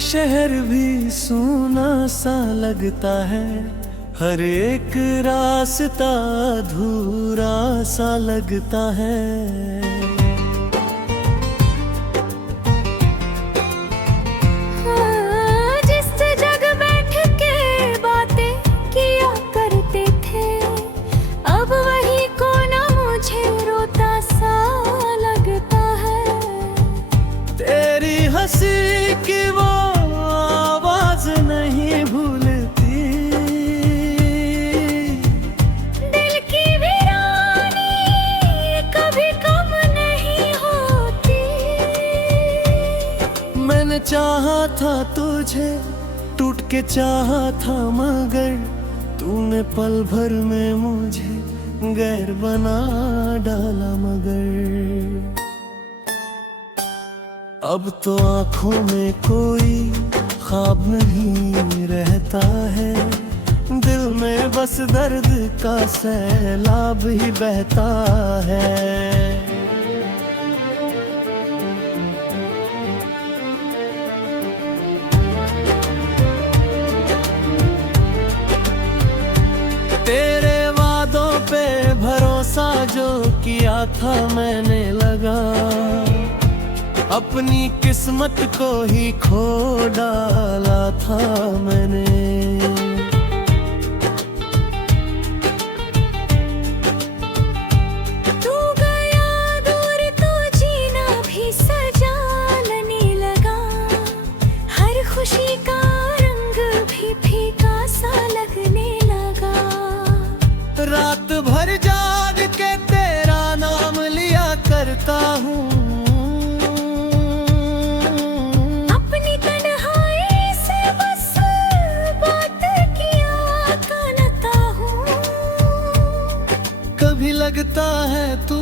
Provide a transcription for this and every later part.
शहर भी सूना सा लगता है, हर एक रास्ता अधूरा सा लगता है। हंसी की वो आवाज नहीं भूलती, दिल की वीरानी कभी कम नहीं होती। मैंने चाहा था तुझे, टूट के चाहा था, मगर तूने पल भर में मुझे गैर बना डाला। मगर अब तो आँखों में कोई ख्वाब नहीं रहता है, दिल में बस दर्द का सैलाब ही बहता है। तेरे वादों पे भरोसा जो किया था मैंने लगा, अपनी किस्मत को ही खो डाला था मैंने। तू गया दूर तो जीना भी सजाने लगा, हर खुशी का रंग भी फीका सा लगने लगा। रात भर जाग के तेरा नाम लिया करता हूँ, कभी लगता है तू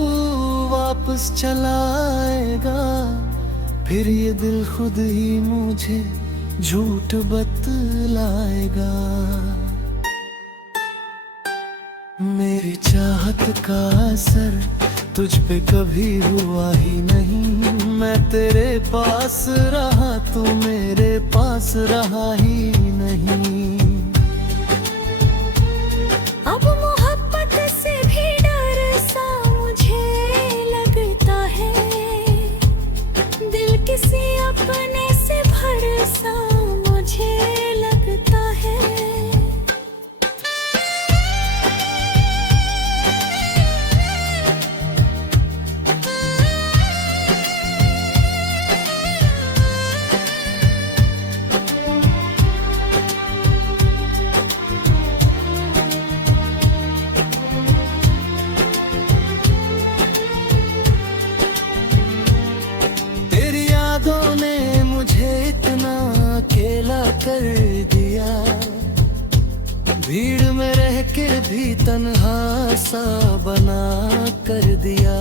वापस चला आएगा, फिर ये दिल खुद ही मुझे झूठ बतलाएगा। मेरी चाहत का असर तुझ पे कभी हुआ ही नहीं, मैं तेरे पास रहा तू मेरे पास रहा ही नहीं। अब मोहब्बत से भी डर सा मुझे लगता है, दिल किसी अपने से भरोसा मुझे लगता है। कर दिया भीड़ में रह के भी तन्हा सा बना कर दिया।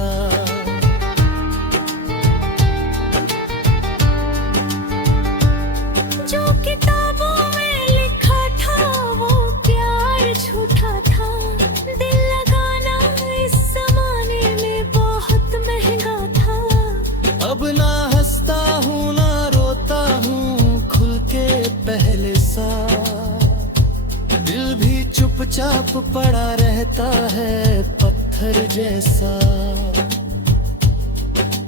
जो किताबों में लिखा था वो प्यार झूठा था, दिल लगाना इस जमाने में बहुत महंगा था। अब ना हंसता हूँ ना रोता हूँ खुल के पहले सा, दिल भी चुपचाप पड़ा रहता है पत्थर जैसा।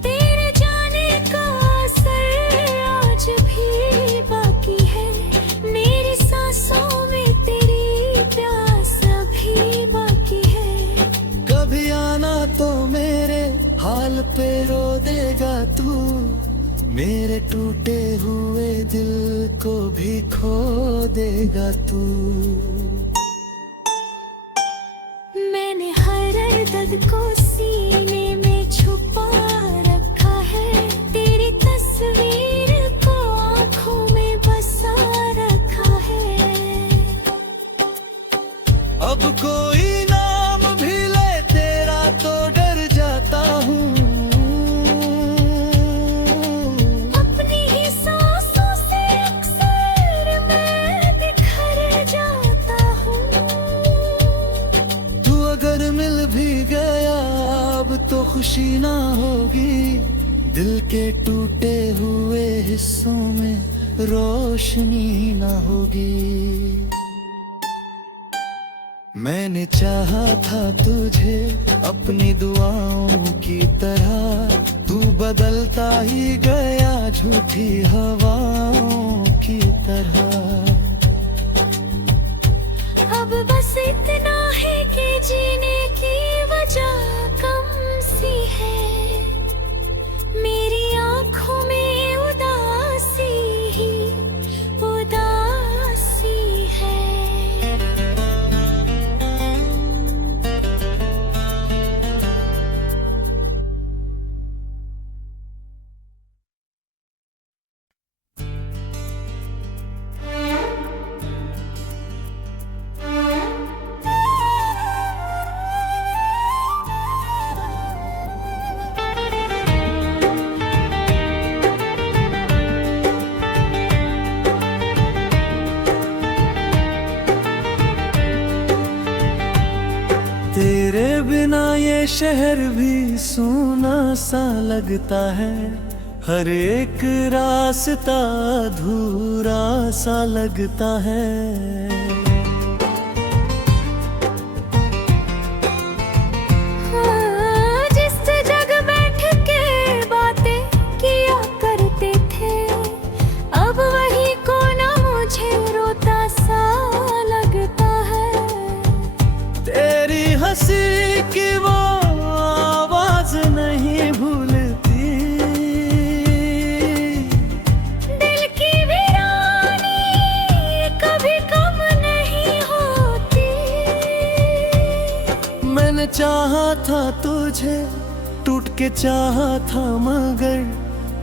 तेरे जाने का असर आज भी बाकी है, मेरी सांसों में तेरी प्यास अभी बाकी है। कभी आना तो मेरे हाल पे रो देगा तू, मेरे टूटे हुए दिल को भी खो देगा तू। मैंने हर दर्द को सीने में छुपा रखा है, तेरी तस्वीर को आँखों में बसा रखा है। अब कोई नाम भी ले तेरा तो डर जाता हूँ, तो खुशी ना होगी, दिल के टूटे हुए हिस्सों में रोशनी ना होगी। मैंने चाहा था तुझे अपनी दुआओं की तरह, तू बदलता ही गया झूठी हवाओं की तरह। अब बस इतना है कि जीने की वजह कम सी है, मेरी आंखों में उदासी ही उदासी है। तेरे बिना ये शहर भी सूना सा लगता है, हर एक रास्ता अधूरा सा लगता है। जिस जगह बैठ के बातें किया करते थे, अब वही कोना मुझे रोता सा लगता है। तेरी हंसी की वो आवाज नहीं भूलती, दिल की वीरानी कभी कम नहीं होती। मैंने चाहा था तुझे, टूट के चाहा था, मगर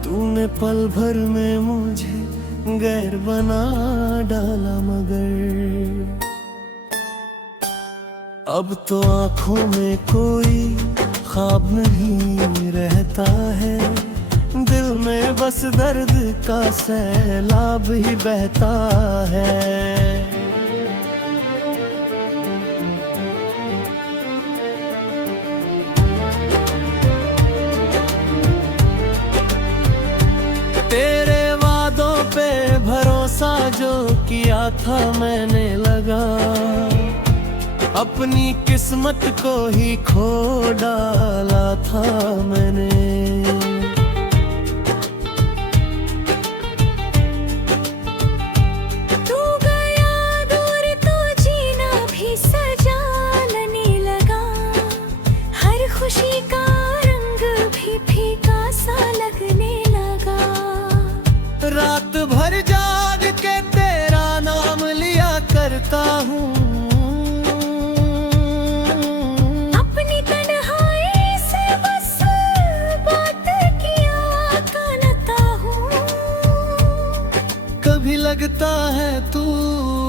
तूने पल भर में मुझे गैर बना डाला। मगर अब तो आंखों में कोई ख्वाब नहीं रहता है, दिल में बस दर्द का सैलाब ही बहता है। तेरे वादों पे भरोसा जो किया था मैंने लगा, अपनी किस्मत को ही खो डाला था मैंने। तू गया दूर तो जीना भी सजाने लगा, हर खुशी का रंग भी फीका सा लगने लगा। रात भर जाग के तेरा नाम लिया करता हूँ, कभी लगता है तू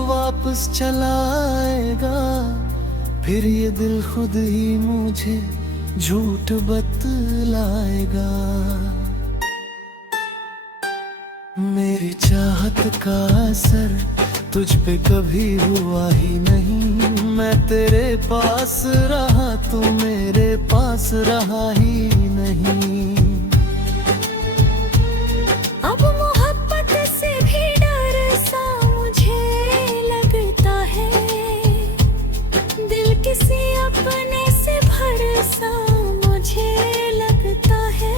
वापस चला आएगा, फिर ये दिल खुद ही मुझे झूठ बतलाएगा। मेरी चाहत का असर तुझ पे कभी हुआ ही नहीं, मैं तेरे पास रहा तू मेरे पास रहा ही नहीं। अब मोहब्बत से भी डर सा मुझे लगता है, दिल किसी अपने से भरोसा मुझे लगता है।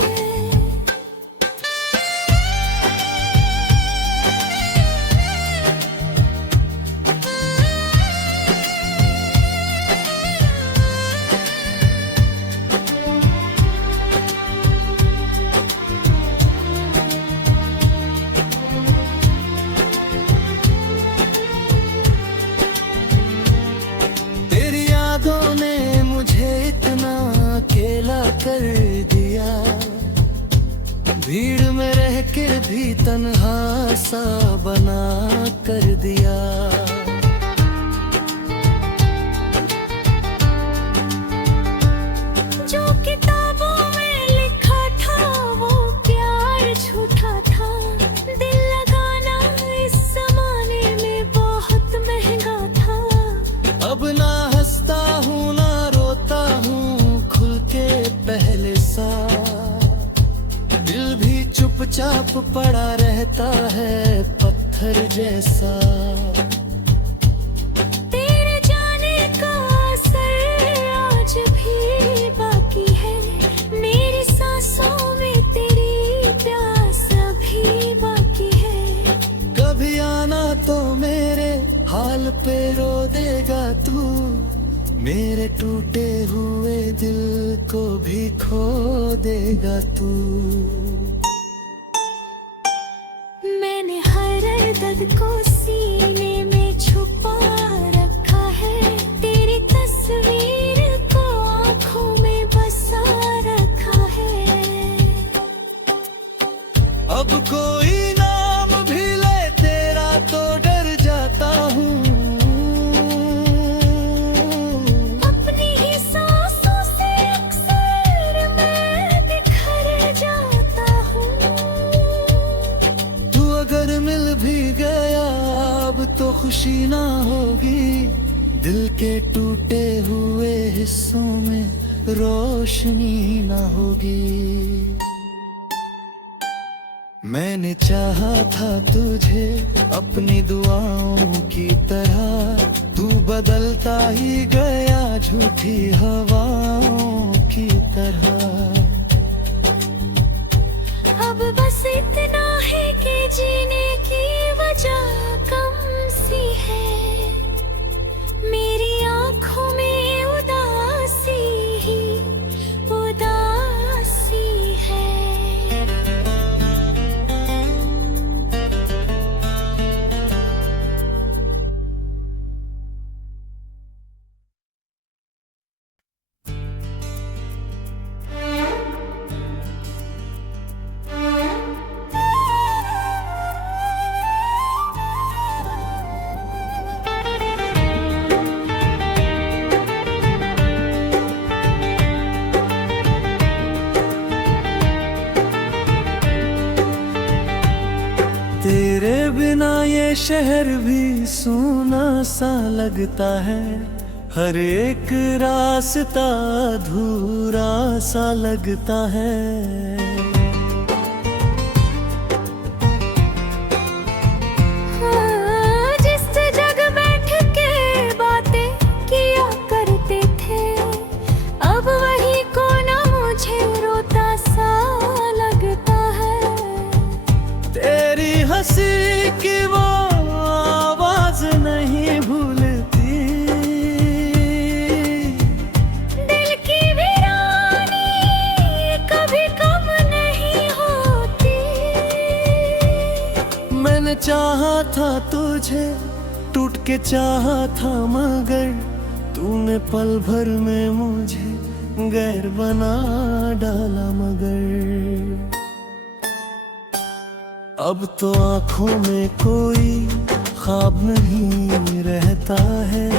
कर दिया, भीड़ में रह के भी तन्हा सा बना कर दिया। जो किताबों में लिखा था वो प्यार झूठा था, दिल लगाना इस जमाने में बहुत महंगा था। अब ना हंसता हूँ ना रोता हूँ खुल के पहले सा, दिल भी चुपचाप पड़ा रहता है। जैसा। तेरे जाने का असर आज भी बाकी है, मेरी सांसों में तेरी प्यास अभी बाकी है। कभी आना तो मेरे हाल पे रो देगा तू, मेरे टूटे हुए दिल को भी खो देगा तू। मैंने हर दर्द को सीने में छुपा रखा है, तेरी तस्वीर को आँखों में बसा रखा है। अब कोई नाम भी ले तेरा तो डर जाता हूँ, अपनी ही सांसों से अक्सर मैं बिखर जाता हूँ। तू अगर मिल भी गया अब तो खुशी ना होगी, दिल के टूटे हुए हिस्सों में रोशनी ना होगी। मैंने चाहा था तुझे अपनी दुआओं की तरह, तू बदलता ही गया झूठी हवाओं की तरह। अब बस इतना है कि जीने की वजह कम सी है, मेरी आँखों में उदासी ही उदासी है। तेरे बिना ये शहर भी सूना सा लगता है, हर एक रास्ता अधूरा सा लगता है। जिस जगह बैठ के बातें किया करते थे, अब वही कोना मुझे रोता सा लगता है। तेरी हंसी की वो आवाज नहीं भूलती, दिल की वीरानी कभी कम नहीं होती। मैंने चाहा था तुझे टूट के चाहा था, मगर तूने पल भर में मुझे गैर बना डाला। मगर अब तो आँखों में कोई ख्वाब नहीं रहता है,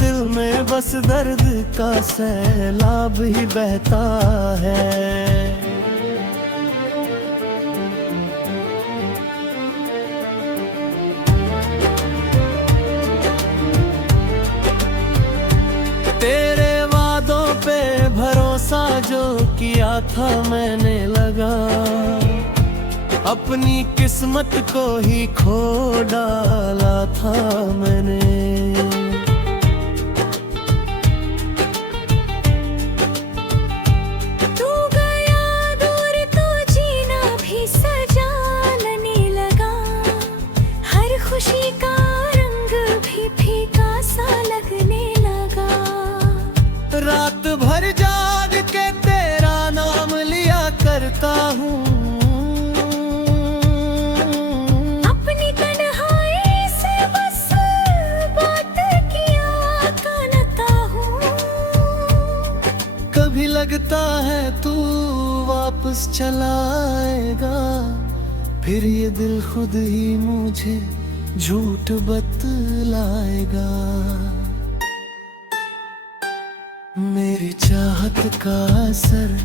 दिल में बस दर्द का सैलाब ही बहता है। तेरे वादों पे भरोसा जो किया था मैंने लगा, अपनी किस्मत को ही खो डाला था मैंने। तू गया दूर तो जीना भी सजाने लगा, हर खुशी का रंग भी फीका सा लगने लगा। रात भर जाग के तेरा नाम लिया करता हूँ, कभी लगता है तू वापस चला आएगा, फिर ये दिल खुद ही मुझे झूठ बतलाएगा। मेरी चाहत का असर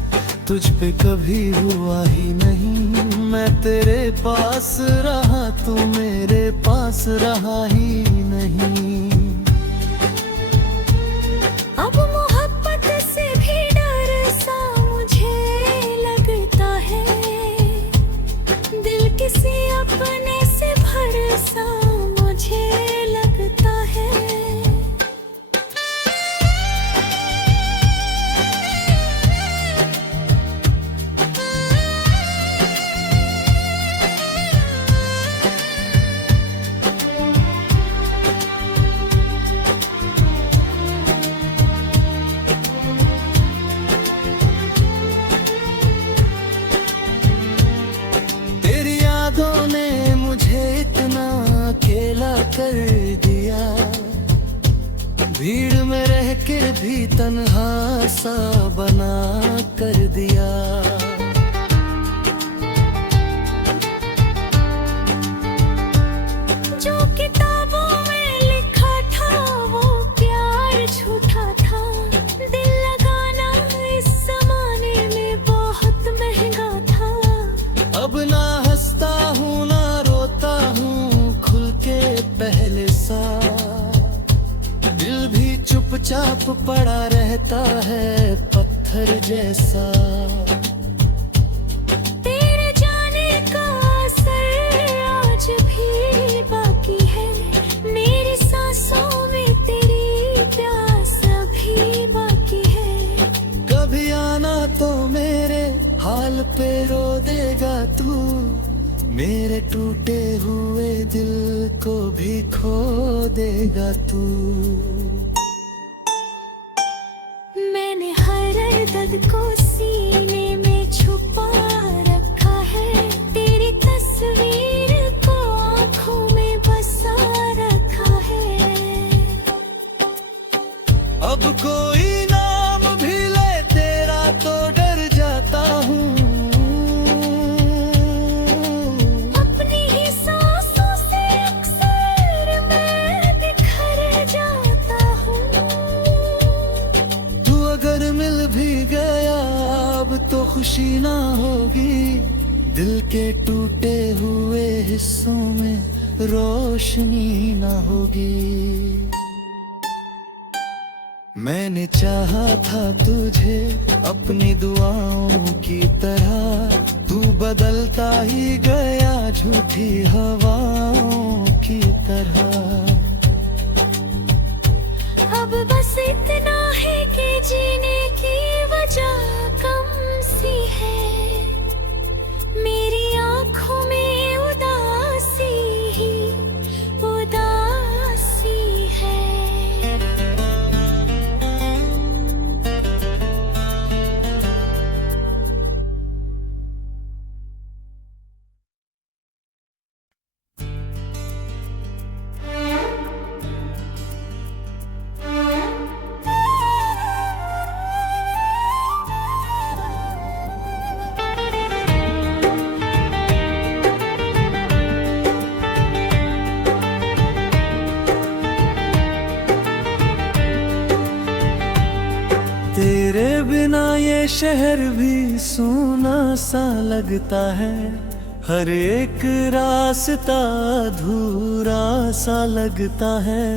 तुझ पे कभी हुआ ही नहीं, मैं तेरे पास रहा तू मेरे पास रहा ही नहीं। अब मोहब्बत से भी डर सा मुझे लगता है, दिल किसी अपने से भरोसा तन्हा सा बना कर दिया। जो किताबों में लिखा था वो प्यार झूठा था। दिल लगाना इस जमाने में बहुत महंगा था। अब ना हंसता हूँ ना रोता हूँ खुल के पहले सा। दिल भी चुपचाप पड़ा रहता है पत्थर जैसा। तेरे जाने का असर आज भी बाकी है। मेरी सांसों में तेरी प्यास अभी बाकी है। कभी आना तो मेरे हाल पे रो देगा तू। मेरे टूटे हुए दिल को भी खो देगा तू। मैंने हर दर्द को सीने में छुपा रखा है। तेरी तस्वीर को आंखों में बसा रखा है। अब कोई नाम भी ले तेरा तो डर जाता हूँ। अपनी ही सांसों से अक्सर मैं बिखर जाता हूँ। तू अगर मिल भी गया अब तो खुशी ना होगी। दिल के टूटे हुए हिस्सों में रोशनी ना होगी। मैंने चाहा था तुझे अपनी दुआओं की तरह। तू बदलता ही गया झूठी हवाओं की तरह। अब बस इतना है कि जीने की वजह कम सी है। मेरी आंखों में उदासी ही उदासी है। तेरे बिना ये शहर भी सूना सा लगता है। हर एक रास्ता अधूरा सा लगता है।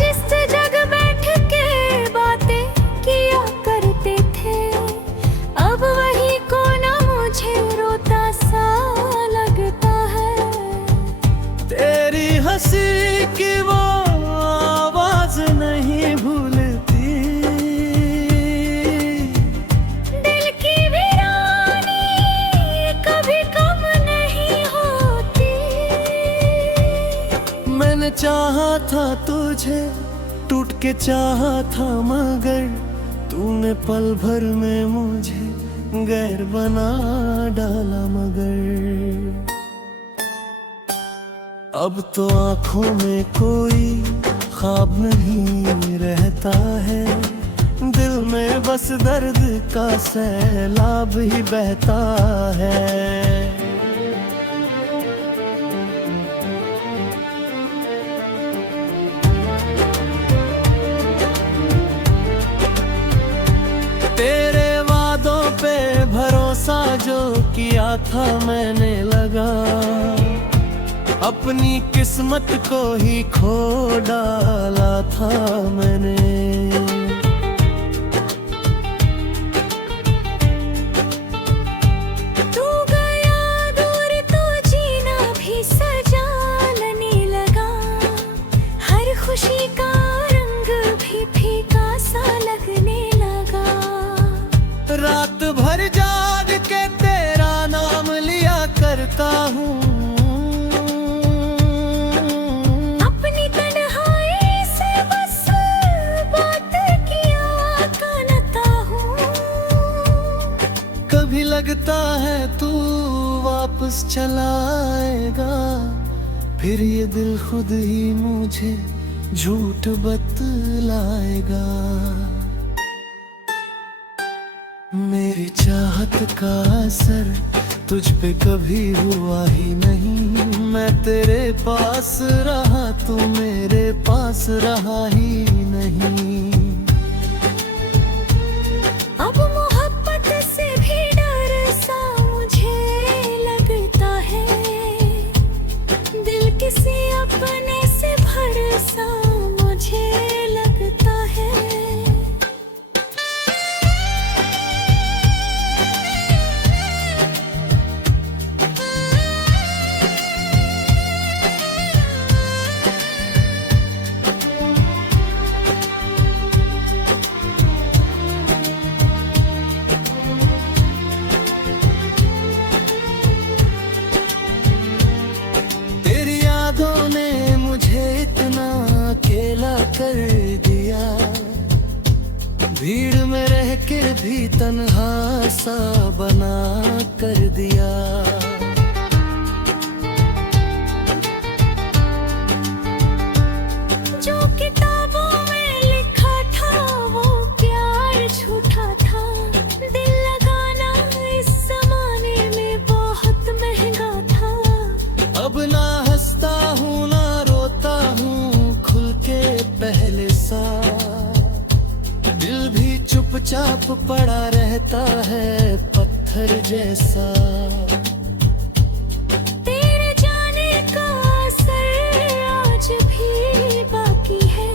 जिस जगह बैठ के बातें किया करते थे अब वही कोना मुझे रोता सा लगता है। तेरी हंसी की वो आवाज नहीं भूलती। दिल की वीरानी कभी कम नहीं होती। मैंने चाहा था तुझे टूट के चाहा था मगर तूने पल भर में मुझे गैर बना डाला। मगर अब तो आंखों में कोई ख्वाब नहीं रहता है। दिल में बस दर्द का सैलाब ही बहता है। तेरे वादों पे भरोसा जो किया था मैंने लगा। अपनी किस्मत को ही खो डाला था मैंने। तू गया दूर तो जीना भी सजाने लगा। हर खुशी का रंग भी फीका सा लगने लगा। रात भर जाग के तेरा नाम लिया करता हूँ। लगता है तू वापस चला आएगा। फिर ये दिल खुद ही मुझे झूठ बतलाएगा। मेरी चाहत का असर तुझ पे कभी हुआ ही नहीं। मैं तेरे पास रहा, तू मेरे पास रहा ही नहीं। अब मोहब्बत से भी डर सा मुझे लगता है, दिल किसी अपने से भरसा मुझे लगता है। कर दिया, भीड़ में रह के भी तन्हा सा बना कर दिया। जो किताबों में लिखा था वो प्यार झूठा था, दिल लगाना इस जमाने में बहुत महंगा था। अब ना हंसता हूँ ना रोता हूँ खुल के पहले सा, दिल भी चुपचाप पड़ा रहता है पत्थर जैसा। तेरे जाने का असर आज भी बाकी है,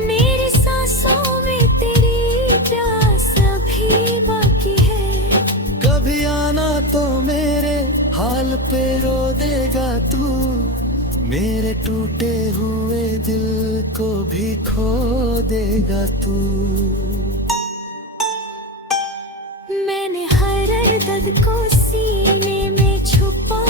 मेरी सांसों में तेरी प्यास अभी बाकी है। कभी आना तो मेरे हाल पे रो देगा तू, मेरे टूटे हुए दिल को भी खो देगा तू। मैंने हर दर्द को सीने में छुपा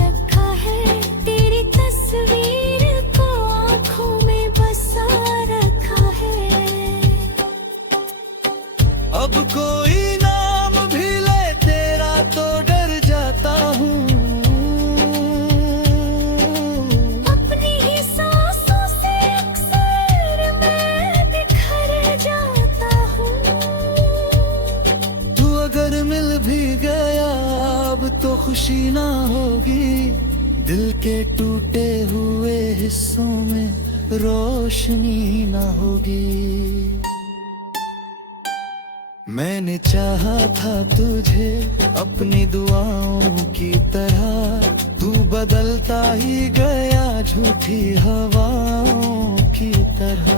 रखा है, तेरी तस्वीर को आँखों में बसा रखा है। अब कोई नाम भी ले तेरा तो डर जाता हूँ, तो खुशी ना होगी, दिल के टूटे हुए हिस्सों में रोशनी ना होगी। मैंने चाहा था तुझे अपनी दुआओं की तरह, तू बदलता ही गया झूठी हवाओं की तरह।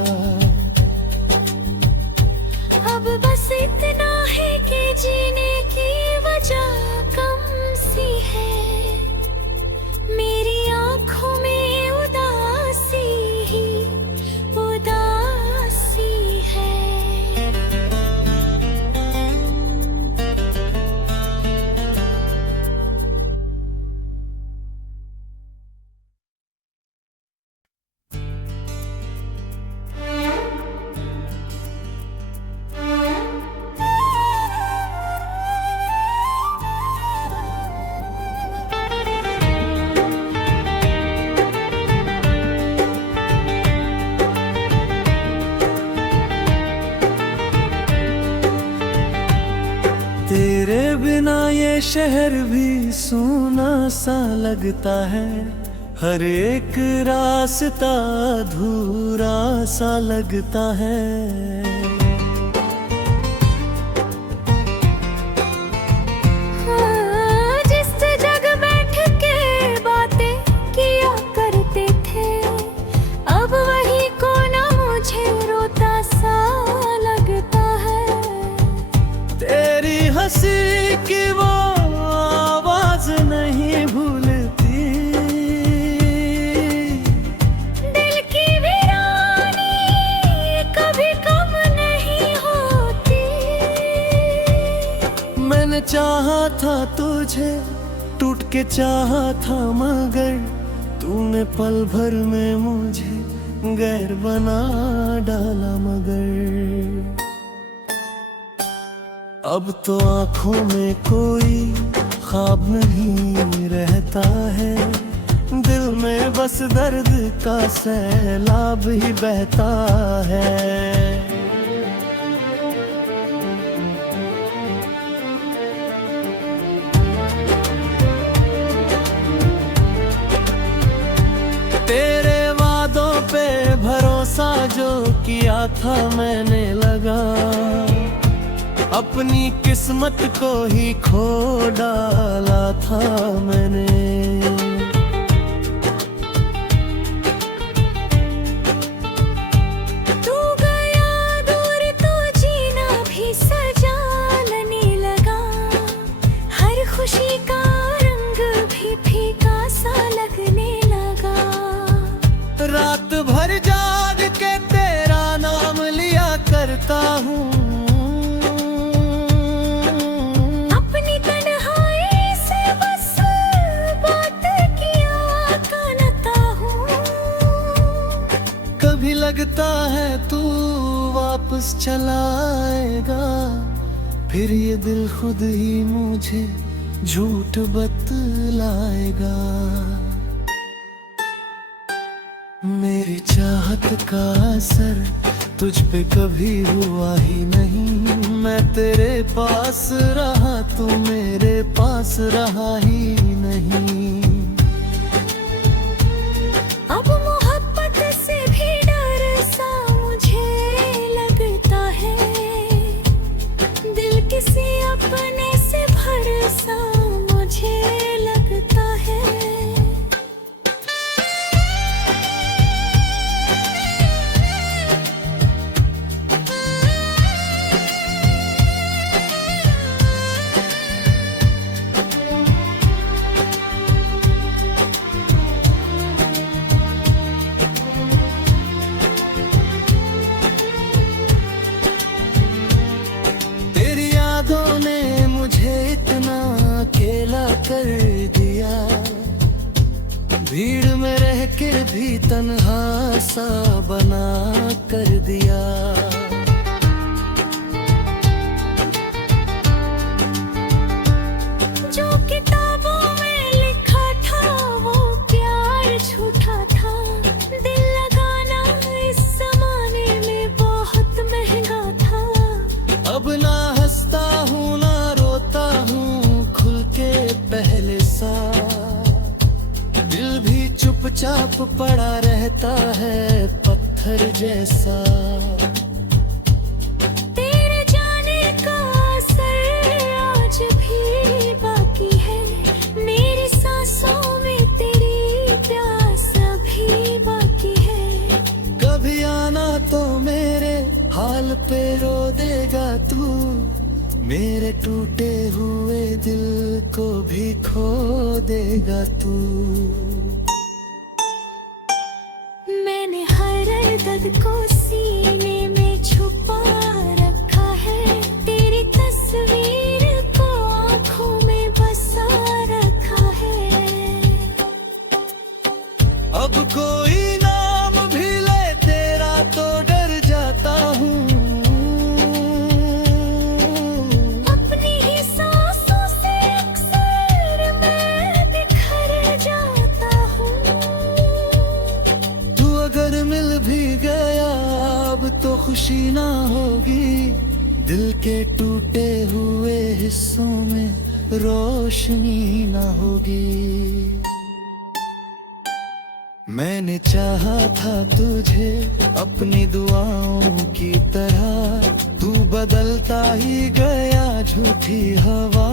अब बस इतना है कि जीने की वजह कम सी है, मेरी आँखों में उदासी ही उदासी है। तेरे बिना ये शहर भी सूना सा लगता है, हर एक रास्ता अधूरा सा लगता है। जिस जगह बैठ के बातें किया करते थे, अब वही कोना मुझे रोता सा लगता है। तेरी हंसी की वो आवाज नहीं भूलती, दिल की वीरानी कभी कम नहीं होती। मैंने चाहा था तुझे, टूट के चाहा था मगर तूने पल भर में मुझे गैर बना डाला। मगर अब तो आँखों में कोई ख्वाब नहीं रहता है, दिल में बस दर्द का सैलाब ही बहता है। तेरे वादों पे भरोसा जो किया था मैंने लगा, अपनी किस्मत को ही खो डाला था मैंने। तू गया दूर तो जीना भी सजाने लगा, हर खुशी का रंग भी फीका सा लगने लगा। रात भर जाग के तेरा नाम लिया करता हूँ, अपनी तन्हाई से बस बात किया करता हूँ। कभी लगता है तू वापस चला आएगा, फिर ये दिल खुद ही मुझे झूठ बतलाएगा। मेरी चाहत का असर तुझ पे कभी हुआ ही नहीं, मैं तेरे पास रहा तू मेरे पास रहा ही नहीं। अब मोहब्बत से भी डर सा मुझे लगता है, दिल किसी अपने से भरोसा मुझे लगता है। ने मुझे इतना अकेला कर दिया, भीड़ में रह के भी तन्हा सा बना कर दिया। जो किताबों में लिखा था वो प्यार झूठा था, दिल लगाना इस जमाने में बहुत महंगा था। अब ना हंसता हूँ ना रोता हूँ खुल के पहले सा, दिल भी चुपचाप पड़ा रहता है पत्थर जैसा। तेरे जाने का असर आज भी बाकी है, मेरी सांसों में तेरी प्यास अभी बाकी है। कभी आना तो मेरे हाल पे रो देगा तू, मेरे टूटे हुए दिल को भी खो देगा तू। मैंने हर दर्द को सीने में छुपा रखा है, तेरी तस्वीर को आँखों में बसा रखा है। अब कोई नाम भी ले तेरा तो डर जाता हूँ, अपनी ही सांसों से अक्सर मैं बिखर जाता हूँ। तू अगर मिल भी गया अब तो खुशी ना होगी, दिल के टूटे हुए हिस्सों में रोशनी ना होगी। मैंने चाहा था तुझे अपनी दुआओं की तरह, तू बदलता ही गया झूठी हवा